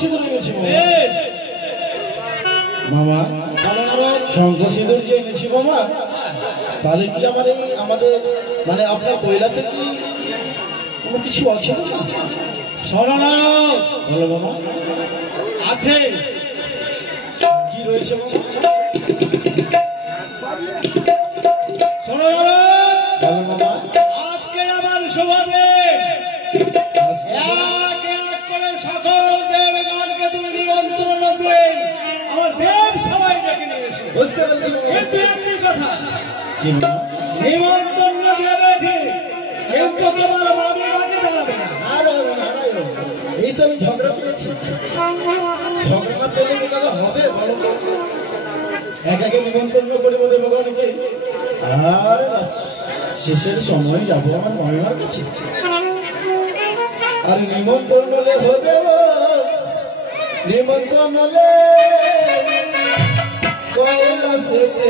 সিঁদুর নিয়েছি মামা, শঙ্খ সিঁদুর যে এনেছি মামা, তাহলে কি আমার এই আমাদের মানে আপনার কৈলাসে কি কোনো কিছু আছে না? সরনারায়ণ বলো মামা, আছে। কি রয়েছে মামা? সরনারায়ণ বলো মামা, আজকে আমার সভাতে আজকে এক এক করে সকল দেবগণকে তুমি নিমন্ত্রণ দিয়ে আমার দেব সবাই ডেকে নিয়ে এসো। বুঝতে পেরেছি মামা। কিন্তু একটি কথা, কি মামা? নিমন্ত্রণ দেবে ঠিক, কিন্তু তোমার মামি মাকে জানাবে না। আরে মামা, আরে, এই তো আমি ঝগড়া পেয়েছি। ঝগড়া না পেলে কি দাদা হবে বলো তো? একে নিমন্ত্রণ করবো দেবগণকে, আর শেষের সময় যাবো আমার মামিমার কাছে। আর নিমন্ত্রণ হলে হতে নিমন্ত্রণ হলে কৈলাসেতে